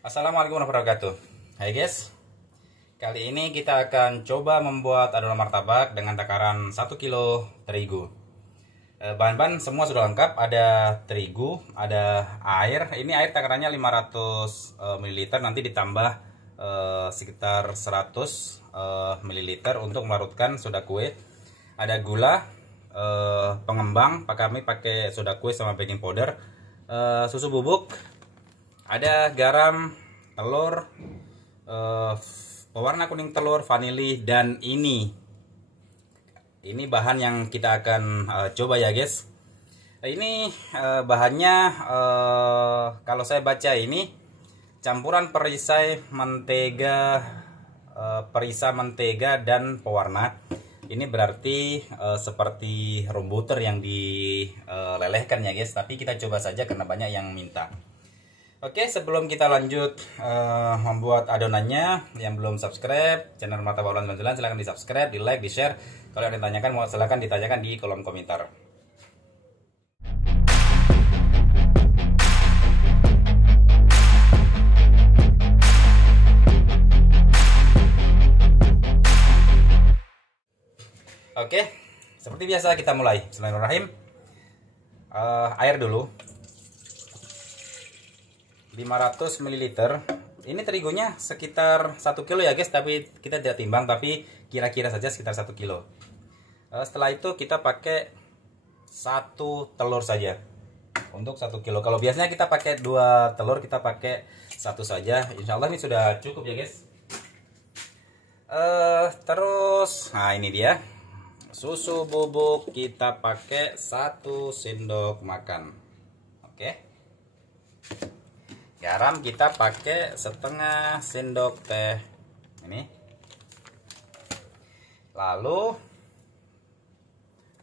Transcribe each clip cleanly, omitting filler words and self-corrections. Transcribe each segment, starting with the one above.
Assalamualaikum warahmatullahi wabarakatuh. Hai guys, kali ini kita akan coba membuat adonan martabak dengan takaran 1 kilo terigu. Bahan-bahan semua sudah lengkap, ada terigu, ada air. Ini air takarannya 500 ml, nanti ditambah sekitar 100 ml untuk melarutkan soda kue. Ada gula, pengembang, kami pakai soda kue sama baking powder, susu bubuk, ada garam, telur, pewarna kuning telur, vanili, dan ini bahan yang kita akan coba ya guys. Ini bahannya kalau saya baca ini campuran perisai mentega, dan pewarna. Ini berarti seperti room butter yang dilelehkan ya guys. Tapi kita coba saja karena banyak yang minta. Oke, sebelum kita lanjut membuat adonannya, yang belum subscribe channel Martabak Ulang 99 silahkan di subscribe, di like, di share. Kalau ada yang ditanyakan, silahkan ditanyakan di kolom komentar. Oke, seperti biasa kita mulai. Bismillahirrahmanirrahim. Air dulu 500 ml. Ini terigunya sekitar 1 kilo ya guys, tapi kita tidak timbang, tapi kira-kira saja sekitar 1 kilo. Setelah itu kita pakai 1 telur saja untuk 1 kilo. Kalau biasanya kita pakai 2 telur, kita pakai 1 saja. Insya Allah ini sudah cukup ya guys. Terus, nah ini dia susu bubuk, kita pakai 1 sendok makan. Oke. Garam kita pakai setengah sendok teh ini. Lalu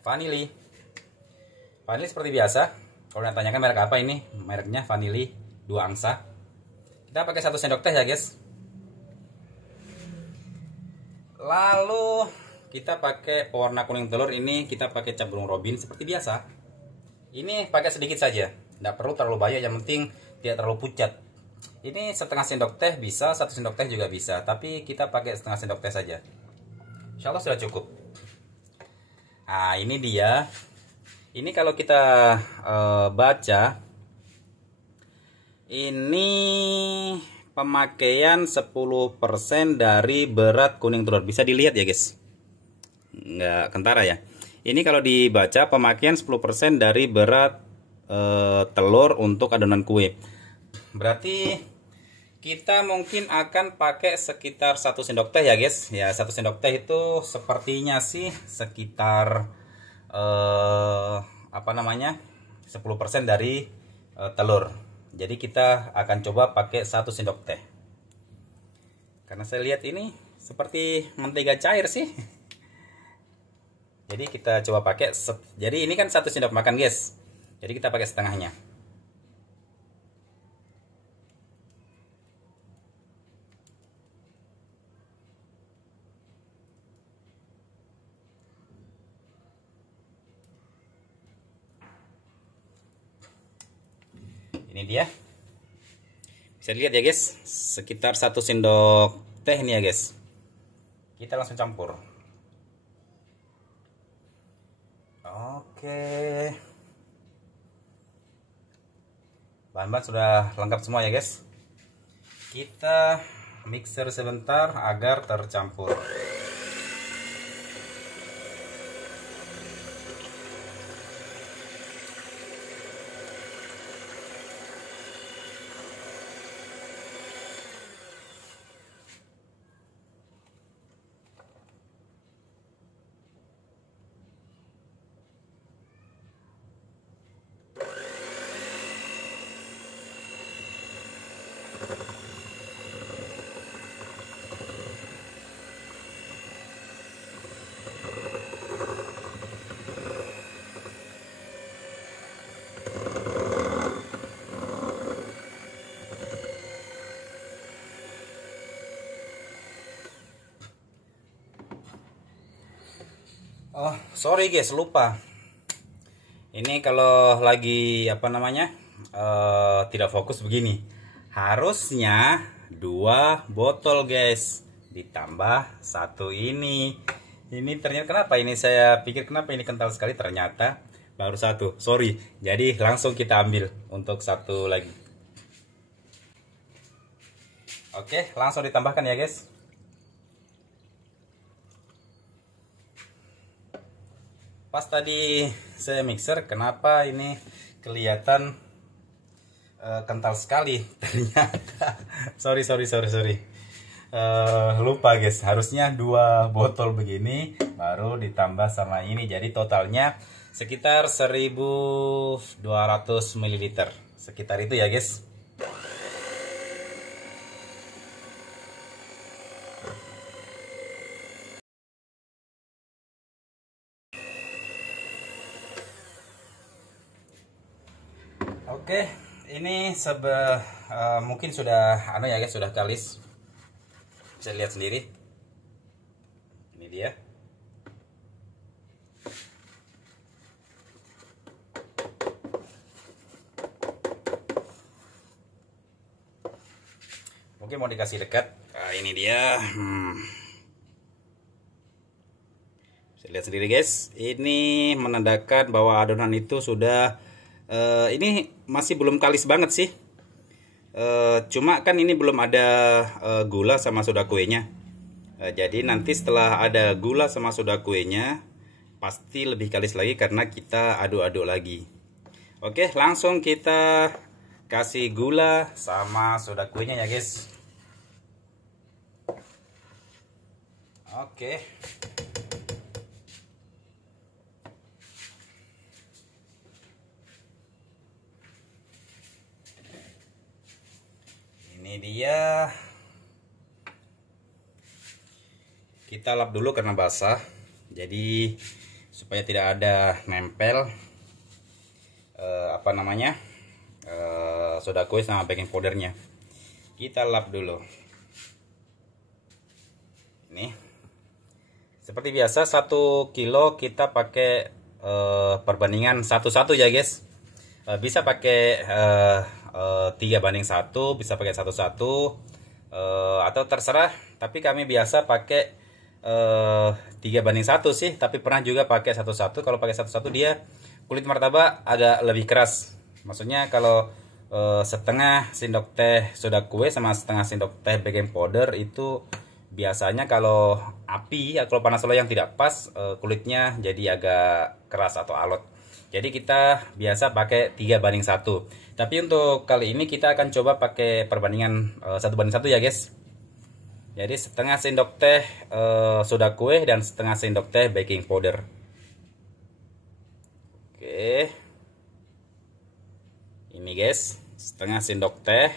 vanili seperti biasa. Kalau yang tanyakan merek apa, ini mereknya vanili 2 angsa. Kita pakai 1 sendok teh ya guys. Lalu kita pakai pewarna kuning telur, ini kita pakai cap burung robin seperti biasa. Ini pakai sedikit saja, tidak perlu terlalu banyak, yang penting tidak terlalu pucat. Ini setengah sendok teh bisa, 1 sendok teh juga bisa, tapi kita pakai setengah sendok teh saja. Insya Allah sudah cukup. Nah ini dia. Ini kalau kita baca, ini pemakaian 10% dari berat kuning telur. Bisa dilihat ya guys, nggak kentara ya. Ini kalau dibaca pemakaian 10% dari berat telur untuk adonan kue. Berarti kita mungkin akan pakai sekitar 1 sendok teh ya guys. Ya 1 sendok teh itu sepertinya sih sekitar 10% dari telur. Jadi kita akan coba pakai 1 sendok teh. Karena saya lihat ini seperti mentega cair sih. Jadi kita coba pakai. Jadi ini kan 1 sendok makan guys. Jadi kita pakai setengahnya. Ini dia. Bisa dilihat ya guys, sekitar 1 sendok teh ini ya guys. Kita langsung campur. Oke. Bahan-bahan sudah lengkap semua ya guys. Kita mixer sebentar agar tercampur. Oh, sorry guys, lupa. Ini kalau lagi tidak fokus begini. Harusnya 2 botol guys, ditambah 1 ini. Ini ternyata kenapa ini, saya pikir kenapa ini kental sekali, ternyata baru 1. Sorry. Jadi langsung kita ambil untuk 1 lagi. Oke, langsung ditambahkan ya guys. Pas tadi saya mixer, kenapa ini kelihatan kental sekali ternyata. sorry. Lupa guys, harusnya 2 botol begini baru ditambah sama ini, jadi totalnya sekitar 1200 ml, sekitar itu ya guys. Oke, ini mungkin sudah ya guys, sudah kalis. Bisa lihat sendiri. Ini dia. Mungkin mau dikasih dekat. Nah, ini dia. Bisa lihat sendiri guys. Ini menandakan bahwa adonan itu sudah ini masih belum kalis banget sih. Cuma kan ini belum ada gula sama soda kuenya. Jadi nanti setelah ada gula sama soda kuenya pasti lebih kalis lagi karena kita aduk-aduk lagi. Oke, langsung kita kasih gula sama soda kuenya ya guys. Oke. Ini dia. Kita lap dulu karena basah. Jadi supaya tidak ada nempel soda kue sama baking powdernya. Kita lap dulu. Ini. Seperti biasa 1 kilo kita pakai perbandingan 1:1 ya guys. Bisa pakai 3:1, bisa pakai 1:1, atau terserah. Tapi kami biasa pakai 3:1 sih, tapi pernah juga pakai 1:1. Kalau pakai 1:1 dia kulit martabak agak lebih keras. Maksudnya kalau setengah sendok teh soda kue sama setengah sendok teh baking powder itu biasanya kalau api, kalau panas loyang tidak pas, kulitnya jadi agak keras atau alot. Jadi kita biasa pakai 3:1. Tapi untuk kali ini kita akan coba pakai perbandingan 1:1 ya guys. Jadi setengah sendok teh soda kue dan setengah sendok teh baking powder. Oke. Ini guys, setengah sendok teh.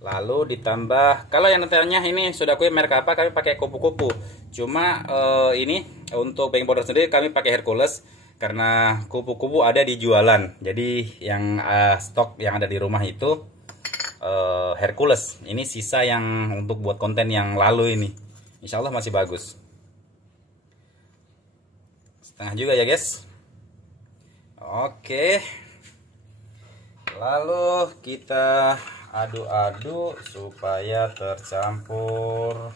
Lalu ditambah, kalau yang detailnya ini soda kue merek apa, kami pakai kupu-kupu. Cuma ini untuk baking powder sendiri kami pakai Hercules karena kupu-kupu ada di jualan. Jadi yang stok yang ada di rumah itu Hercules. Ini sisa yang untuk buat konten yang lalu ini. Insya Allah masih bagus. Setengah juga ya guys. Oke. Lalu kita aduk-aduk supaya tercampur.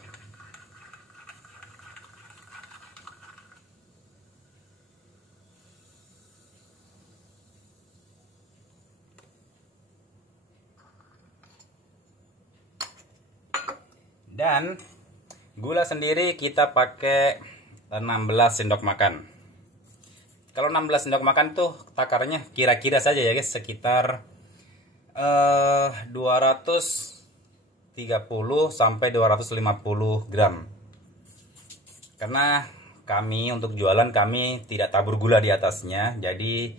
Dan gula sendiri kita pakai 16 sendok makan. Kalau 16 sendok makan tuh takarannya kira-kira saja ya guys, sekitar 230 sampai 250 gram. Karena kami untuk jualan kami tidak tabur gula di atasnya, jadi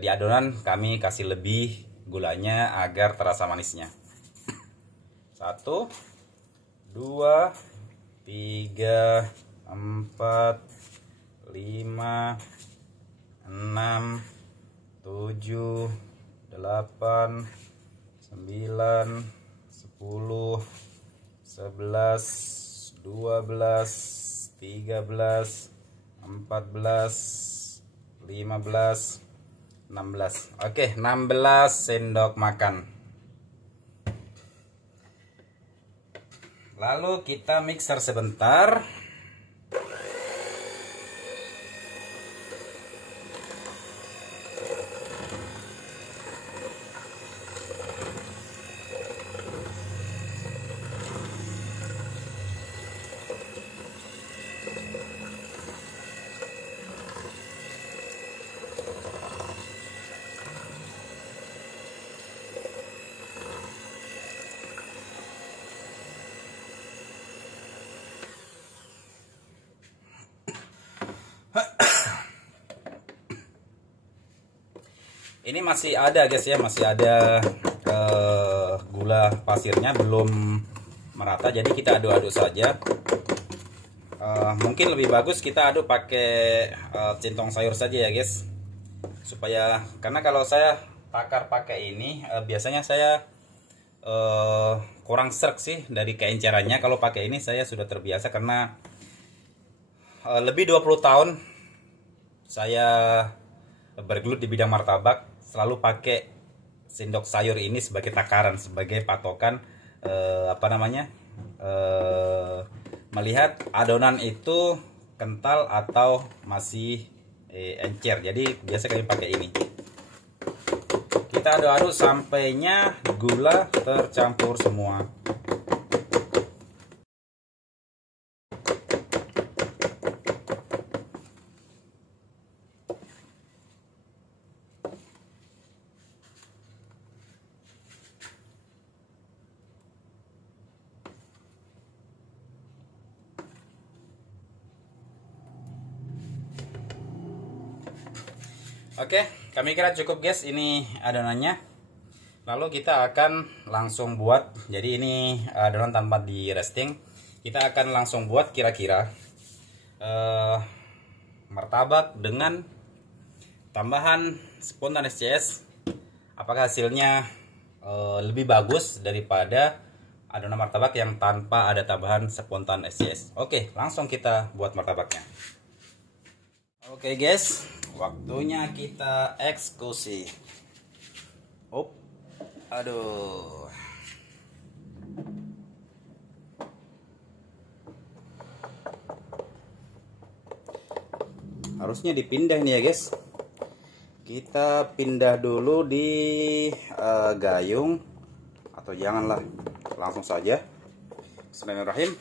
di adonan kami kasih lebih gulanya agar terasa manisnya. 1, 2, 3, 4, 5, 6, 7, 8, 9, 10, 11, 12, 13, 14, 15, 16. Oke, 16 sendok makan. Lalu kita mixer sebentar. Ini masih ada guys ya, masih ada gula pasirnya belum merata, jadi kita aduk-aduk saja. Mungkin lebih bagus kita aduk pakai centong sayur saja ya guys, supaya, karena kalau saya takar pakai ini biasanya saya kurang serk sih dari keencerannya. Kalau pakai ini saya sudah terbiasa karena lebih 20 tahun saya bergelut di bidang martabak, selalu pakai sendok sayur ini sebagai takaran, sebagai patokan melihat adonan itu kental atau masih encer. Jadi biasa kami pakai ini. Kita aduk-aduk sampainya gula tercampur semua. Oke, kami kira cukup guys ini adonannya. Lalu kita akan langsung buat. Jadi ini adonan tanpa di resting. Kita akan langsung buat kira-kira martabak dengan tambahan spontan SCS. Apakah hasilnya lebih bagus daripada adonan martabak yang tanpa ada tambahan spontan SCS? Oke, langsung kita buat martabaknya. Oke guys, waktunya kita eksekusi. Aduh. Harusnya dipindah nih ya guys. Kita pindah dulu di gayung, atau janganlah, langsung saja Bismillahirrahmanirrahim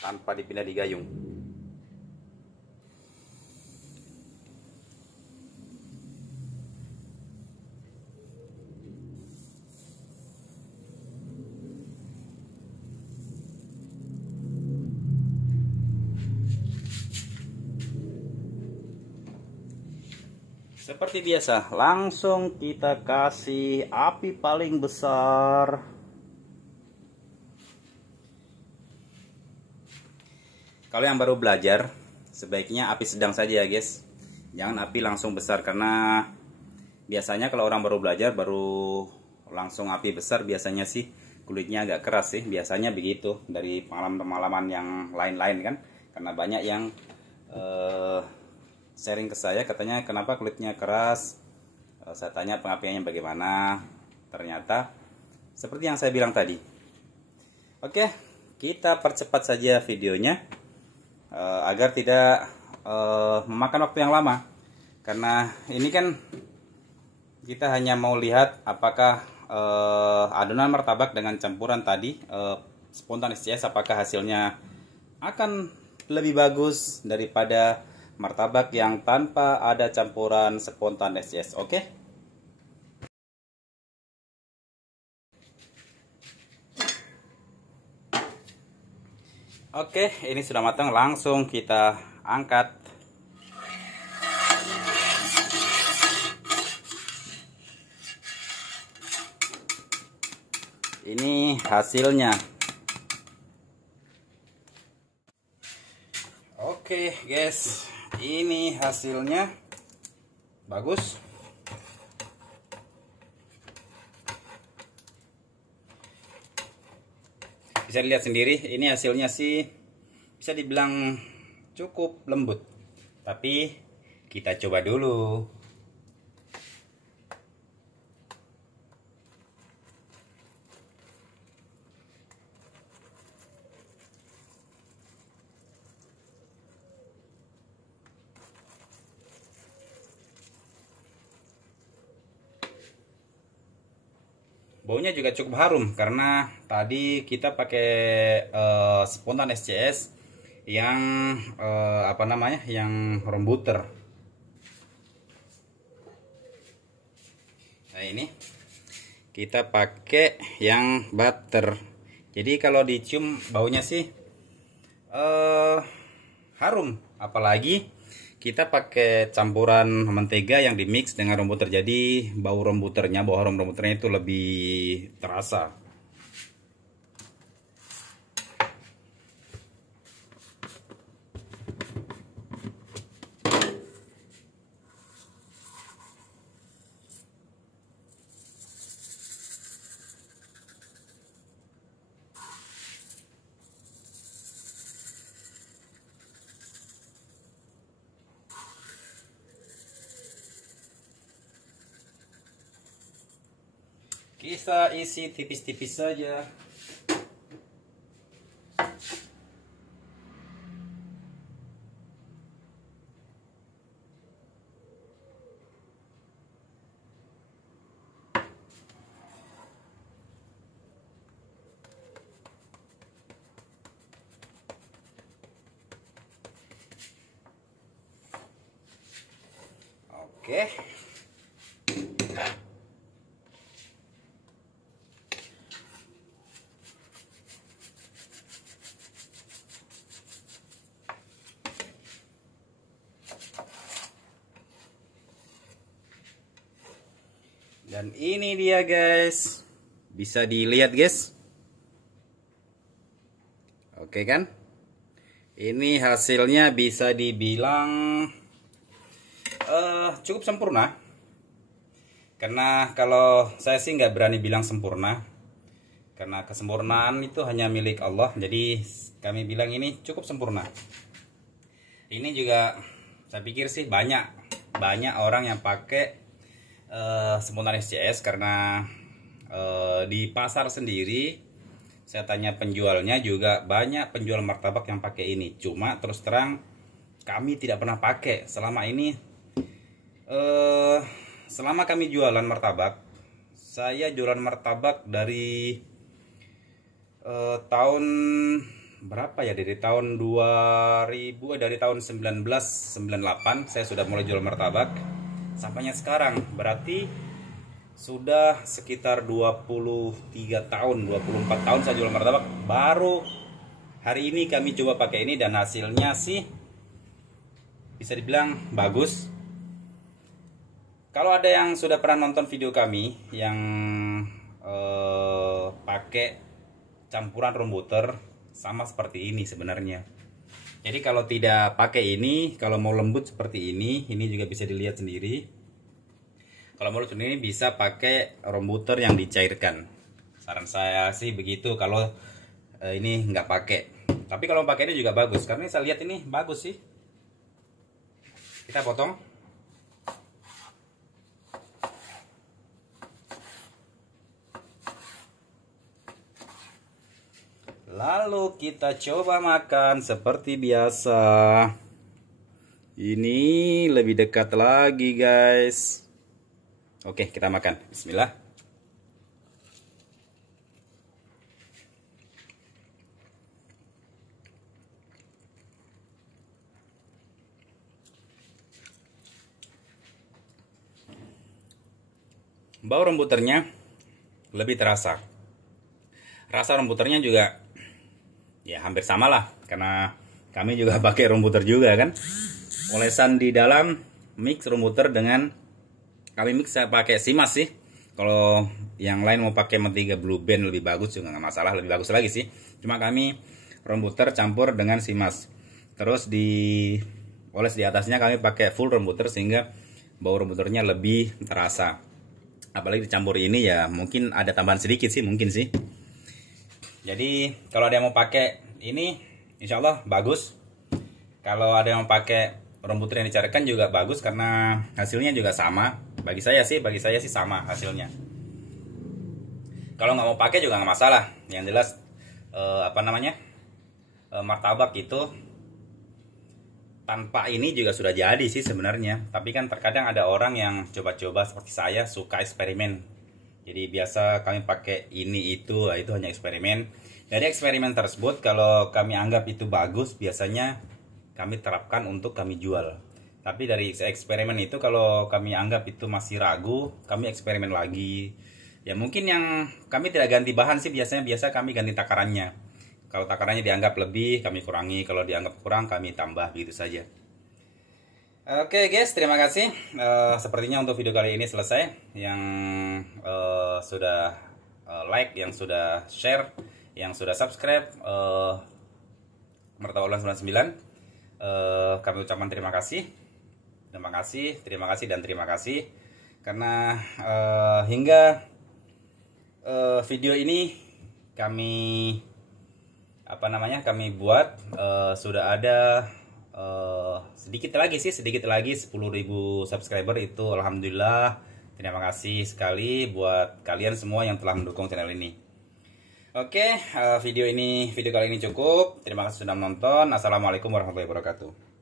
tanpa dipindah di gayung. Seperti biasa, langsung kita kasih api paling besar. Kalau yang baru belajar, sebaiknya api sedang saja ya guys. Jangan api langsung besar, karena biasanya kalau orang baru belajar, baru langsung api besar, biasanya sih kulitnya agak keras sih. Biasanya begitu dari pengalaman-pengalaman yang lain-lain kan. Karena banyak yang sharing ke saya, katanya kenapa kulitnya keras. Saya tanya pengapiannya bagaimana, ternyata seperti yang saya bilang tadi. Oke, kita percepat saja videonya agar tidak memakan waktu yang lama, karena ini kan kita hanya mau lihat apakah adonan martabak dengan campuran tadi spontan SCS, apakah hasilnya akan lebih bagus daripada martabak yang tanpa ada campuran spontan SCS. Oke. Oke, ini sudah matang, langsung kita angkat. Ini hasilnya. Oke guys, ini hasilnya bagus. Bisa dilihat sendiri, ini hasilnya sih bisa dibilang cukup lembut. Tapi kita coba dulu. Baunya juga cukup harum karena tadi kita pakai spontan SCS yang apa namanya, yang rembuter. Nah ini kita pakai yang butter. Jadi kalau dicium baunya sih harum, apalagi kita pakai campuran mentega yang dimix dengan rembuter. Jadi bau rembuternya, bau harum rembuternya itu lebih terasa. Kita isi tipis-tipis saja. Oke. Dan ini dia guys, bisa dilihat guys. Oke kan, ini hasilnya bisa dibilang cukup sempurna. Karena kalau saya sih nggak berani bilang sempurna, karena kesempurnaan itu hanya milik Allah. Jadi kami bilang ini cukup sempurna. Ini juga saya pikir sih banyak orang yang pakai spontan SCS karena di pasar sendiri saya tanya penjualnya juga banyak penjual martabak yang pakai ini. Cuma terus terang kami tidak pernah pakai selama ini. Selama kami jualan martabak, saya jualan martabak dari tahun berapa ya, dari tahun 2000, dari tahun 1998 saya sudah mulai jual martabak sampainya sekarang, berarti sudah sekitar 23 tahun, 24 tahun saya jual martabak. Baru hari ini kami coba pakai ini dan hasilnya sih bisa dibilang bagus. Kalau ada yang sudah pernah nonton video kami yang pakai campuran rembuter, sama seperti ini sebenarnya. Jadi kalau tidak pakai ini, kalau mau lembut seperti ini juga bisa dilihat sendiri. Kalau mau lembut ini bisa pakai rembuter yang dicairkan. Saran saya sih begitu kalau ini nggak pakai. Tapi kalau pakai ini juga bagus, karena saya lihat ini bagus sih. Kita potong. Lalu kita coba makan seperti biasa. Ini lebih dekat lagi guys. Oke, kita makan. Bismillah. Bau rembuternya lebih terasa. Rasa rembuternya juga ya hampir sama lah, karena kami juga pakai rembuter juga kan. Olesan di dalam mix rembuter dengan kami mix, saya pakai Simas sih. Kalau yang lain mau pakai mentega Blue Band lebih bagus juga nggak masalah, lebih bagus lagi sih. Cuma kami rembuter campur dengan Simas. Terus di oles di atasnya kami pakai full rembuter sehingga bau rembuternya lebih terasa. Apalagi dicampur ini ya mungkin ada tambahan sedikit sih, mungkin sih. Jadi kalau ada yang mau pakai ini, insya Allah bagus. Kalau ada yang mau pakai rembuter yang dicairkan juga bagus, karena hasilnya juga sama. Bagi saya sih sama hasilnya. Kalau nggak mau pakai juga nggak masalah. Yang jelas martabak itu tanpa ini juga sudah jadi sih sebenarnya. Tapi kan terkadang ada orang yang coba-coba seperti saya suka eksperimen. Jadi biasa kami pakai ini itu hanya eksperimen. Dari eksperimen tersebut kalau kami anggap itu bagus, biasanya kami terapkan untuk kami jual. Tapi dari eksperimen itu kalau kami anggap itu masih ragu, kami eksperimen lagi. Ya mungkin yang kami tidak ganti bahan sih, biasa kami ganti takarannya. Kalau takarannya dianggap lebih, kami kurangi. Kalau dianggap kurang, kami tambah, begitu saja. Oke guys, terima kasih. Sepertinya untuk video kali ini selesai. Yang sudah like, yang sudah share, yang sudah subscribe, Martabak Ulen 99, kami ucapkan terima kasih. Terima kasih, terima kasih, dan terima kasih. Karena hingga video ini kami kami buat sudah ada sedikit lagi 10.000 subscriber. Itu alhamdulillah, terima kasih sekali buat kalian semua yang telah mendukung channel ini. Oke, video kali ini cukup. Terima kasih sudah menonton. Assalamualaikum warahmatullahi wabarakatuh.